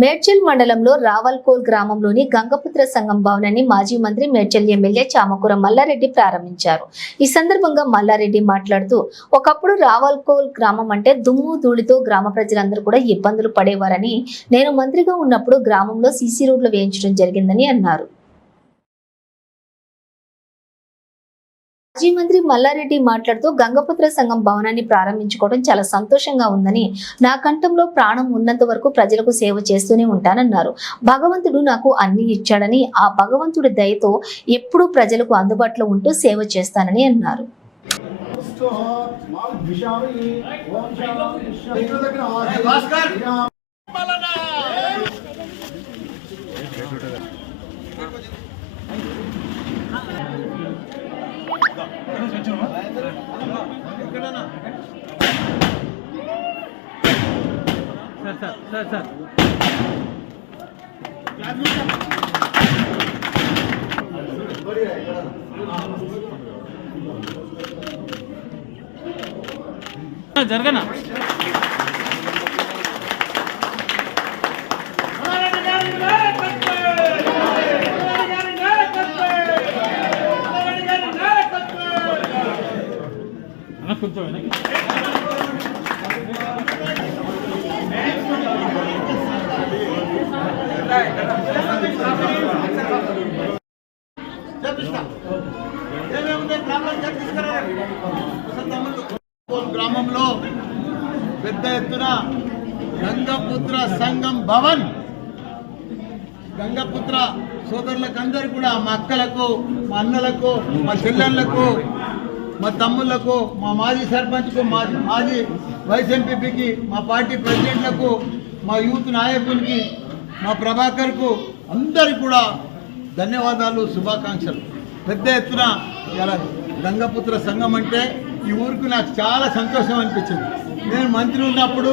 మేడ్చల్ మండలంలో రావల్కోల్ గ్రామంలోని గంగపుత్ర సంఘం భవనాన్ని మాజీ మంత్రి మేడ్చల్ ఎమ్మెల్యే చామకూర మల్లారెడ్డి ప్రారంభించారు. ఈ సందర్భంగా మల్లారెడ్డి మాట్లాడుతూ ఒకప్పుడు రావల్కోల్ గ్రామం అంటే దుమ్ము ధూళితో గ్రామ ప్రజలందరూ కూడా ఇబ్బందులు పడేవారని నేను మంత్రిగా ఉన్నప్పుడు గ్రామంలో సీసీ రోడ్లు వేయించడం జరిగిందని అన్నారు. మాజీ మంత్రి మల్లారెడ్డి మాట్లాడుతూ గంగపుత్ర సంఘం భవనాన్ని ప్రారంభించుకోవడం చాలా సంతోషంగా ఉందని నా కంఠంలో ప్రాణం ఉన్నంత వరకు ప్రజలకు సేవ చేస్తూనే ఉంటానన్నారు. భగవంతుడు నాకు అన్ని ఇచ్చాడని ఆ భగవంతుడి దయతో ఎప్పుడూ ప్రజలకు అందుబాటులో ఉంటూ సేవ చేస్తానని అన్నారు. Sir sir sir sir. జరగనా అన్న కొంచెం వెనక్కి గ్రామంలో పెద్ద ఎత్తున గంగపుత్ర సంఘం భవన్. గంగపుత్ర సోదరులకు అందరు కూడా మా అక్కలకు మా అన్నలకు మా చెల్లెళ్ళకు మా తమ్ముళ్ళకు మా మాజీ సర్పంచ్కు మా మాజీ వైస్ ఎంపీపీకి మా పార్టీ ప్రెసిడెంట్లకు మా యూత్ నాయకునికి మా ప్రభాకర్కు అందరికి కూడా ధన్యవాదాలు శుభాకాంక్షలు. పెద్ద ఎత్తున ఇలా గంగపుత్ర సంఘం అంటే ఈ ఊరికి నాకు చాలా సంతోషం అనిపించింది. నేను మంత్రి ఉన్నప్పుడు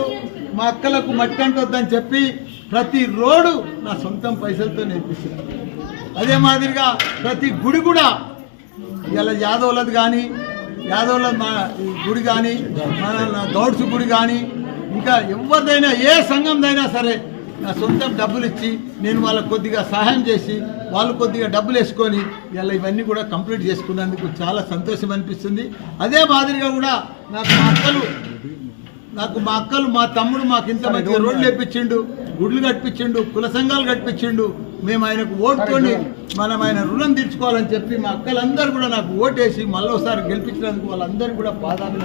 మా అక్కలకు మట్టి అంటొద్దని చెప్పి ప్రతి రోడ్డు నా సొంతం పైసలతో నేర్పించింది అదే మాదిరిగా ప్రతి గుడి కూడా ఇలా యాదవులది కానీ యాదవుల గుడి కానీ మన నా గౌడ్స్ గుడి కానీ ఇంకా ఎవరిదైనా ఏ సంఘందైనా సరే నా సొంతం డబ్బులు ఇచ్చి నేను వాళ్ళకు కొద్దిగా సహాయం చేసి వాళ్ళు కొద్దిగా డబ్బులు వేసుకొని ఇలా ఇవన్నీ కూడా కంప్లీట్ చేసుకున్నందుకు చాలా సంతోషం అనిపిస్తుంది. అదే మాదిరిగా కూడా నాకు మా అక్కలు నాకు మా అక్కలు మా తమ్ముడు మాకు ఇంత మంచిగా రోడ్లు వేపించిండు. గుడ్లు కట్టించిండు కుల సంఘాలు కట్టించిండు మేము ఆయనకు ఓటుతోని మనం ఆయన రుణం తీర్చుకోవాలని చెప్పి మా అక్కలందరూ కూడా నాకు ఓటేసి మళ్ళీ ఒకసారి గెలిపించినందుకు వాళ్ళందరూ కూడా పాదాలు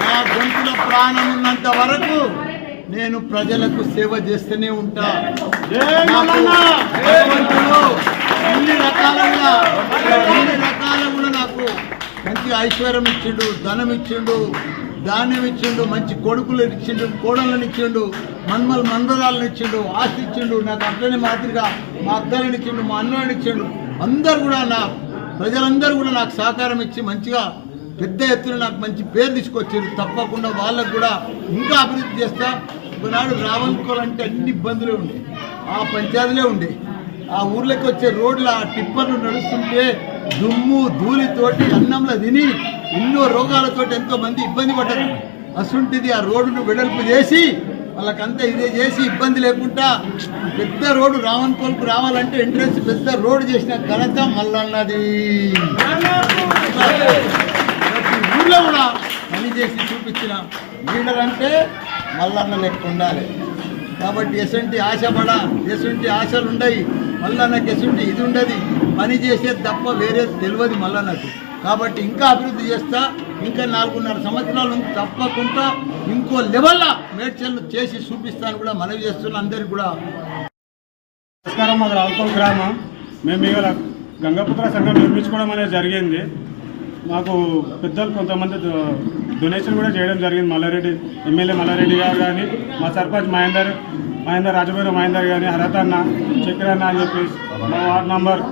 నా గొంతుల ప్రాణం ఉన్నంత వరకు నేను ప్రజలకు సేవ చేస్తూనే ఉంటా. అన్ని రకాలుగా అన్ని రకాల కూడా నాకు మంచి ఐశ్వర్యం ఇచ్చిండు ధనం ఇచ్చిండు. ధాన్యం ఇచ్చిండు మంచి కొడుకులు ఇచ్చిండు కోడళ్ళని ఇచ్చిండు మన్మల్ మందరాలను ఇచ్చిండు ఆస్తి ఇచ్చిండు నాకు అట్లనే మాదిరిగా మా అక్కలను ఇచ్చిండు మా అన్నలను ఇచ్చిండు అందరు కూడా నా ప్రజలందరూ కూడా నాకు సహకారం ఇచ్చి మంచిగా పెద్ద ఎత్తున నాకు మంచి పేరు తీసుకొచ్చారు తప్పకుండా వాళ్ళకు కూడా ఇంకా అభివృద్ధి చేస్తా. ఒకనాడు రావాలనుకోవాలంటే అన్ని ఇబ్బందులే ఉండే. ఆ పంచాయతీలే ఉండే. ఆ ఊర్లోకి వచ్చే రోడ్ల ఆ టిప్పర్లు నడుస్తుంటే దుమ్ము ధూళితోటి అన్నంలో తిని ఎన్నో రోగాలతో ఎంతో మంది ఇబ్బంది పడ్డారు. అసుంటిది ఆ రోడ్డును వెడల్పు చేసి వాళ్ళకంతా ఇదే చేసి ఇబ్బంది లేకుండా పెద్ద రోడ్డు రావణ్కోల్కు రావాలంటే ఎంట్రెన్స్ పెద్ద రోడ్డు చేసిన ఘనత మల్లన్నది. ప్రతి ఊళ్ళో కూడా పని చేసి చూపించిన లీడర్ అంటే మల్లన్న లెక్క ఉండాలి. కాబట్టి ఎసంటి ఆశపడ ఎసంటి ఆశలు ఉండయి మల్లన్నకి ఎసంటి ఇది ఉండదు. పని చేసేది తప్ప వేరే తెలియదు మల్లన్నకు. కాబట్టి ఇంకా అభివృద్ధి చేస్తా ఇంకా నాలుగున్నర సంవత్సరాలు తప్పకుండా ఇంకో లెవెల్లో మేడ్చల్ చేసి చూపిస్తాను కూడా మనవి చేస్తున్నా అందరికి కూడా. నమస్కారం మాది రావుకోల్ గ్రామం. మేము ఇవాళ గంగాపుత్ర సంఘం నిర్మించుకోవడం అనేది జరిగింది. మాకు పెద్దలు కొంతమంది డొనేషన్ కూడా చేయడం జరిగింది. మల్లారెడ్డి ఎమ్మెల్యే మల్లారెడ్డి గారు కానీ మా సర్పంచ్ మహేందర్ మహేందర్ రాజభైర మహేందర్ కానీ హరత్ అన్న చక్ర అని చెప్పి మా వార్డ్ నంబర్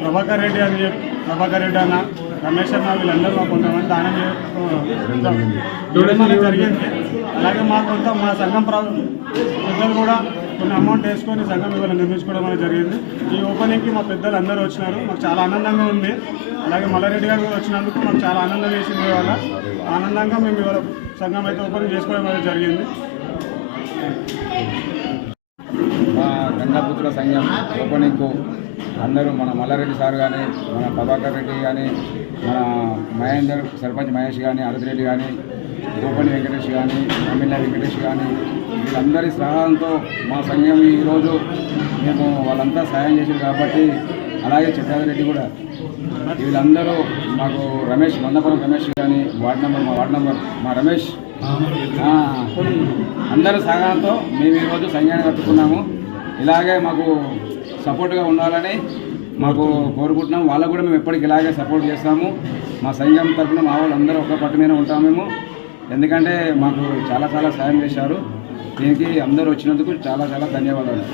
ప్రభాకర్ రెడ్డి అని చెప్పి ప్రభాకర్ రెడ్డి అన్న రమేష్ అన్న వీళ్ళందరూ మాకు కొంతమంది దానం చేయడం జరిగింది? అలాగే మా కొంత మా సంఘం పెద్దలు కూడా కొన్ని అమౌంట్ వేసుకొని సంఘం ఇవాళ నిర్మించుకోవడం అనేది జరిగింది. ఈ ఓపెనింగ్కి మా పెద్దలు అందరూ వచ్చినారు. మాకు చాలా ఆనందంగా ఉంది. అలాగే మల్లారెడ్డి గారు కూడా వచ్చినందుకు మాకు చాలా ఆనందం వేసింది ఇవాళ. ఆనందంగా మేము ఇవాళ సంఘం అయితే ఓపెనింగ్ చేసుకోవడం అనేది జరిగింది. మా గంగాపుత్ర సంఘం ఓపెనింగ్కు అందరూ మన మల్లారెడ్డి సార్ కానీ మన ప్రభాకర్ రెడ్డి కానీ మన మహేందర్ సర్పంచ్ మహేష్ కానీ అరతిరెడ్డి కానీ గోపని వెంకటేష్ కానీ ఎమ్మెల్యే వెంకటేష్ కానీ వీళ్ళందరి సహాయంతో మా సంఘం ఈరోజు మేము వాళ్ళంతా సహాయం చేశారు కాబట్టి అలాగే చిత్రారెడ్డి కూడా. వీళ్ళందరూ మాకు రమేష్ మందపురం రమేష్ కానీ వార్డ్ నెంబర్ మా వార్డ్ నెంబర్ మా రమేష్. అందరి సహాయంతో మేము ఈరోజు సంఘాన్ని కట్టుకున్నాము. ఇలాగే మాకు సపోర్ట్గా ఉండాలని మాకు కోరుకుంటున్నాం. వాళ్ళకు కూడా మేము ఎప్పటికి ఇలాగే సపోర్ట్ చేస్తాము. మా సంఘం తరఫున మా వాళ్ళు అందరూ ఒక్క పట్టు మీద ఉంటాము మేము. ఎందుకంటే మాకు చాలా చాలా సాయం చేశారు. దీనికి అందరూ వచ్చినందుకు చాలా చాలా ధన్యవాదాలు.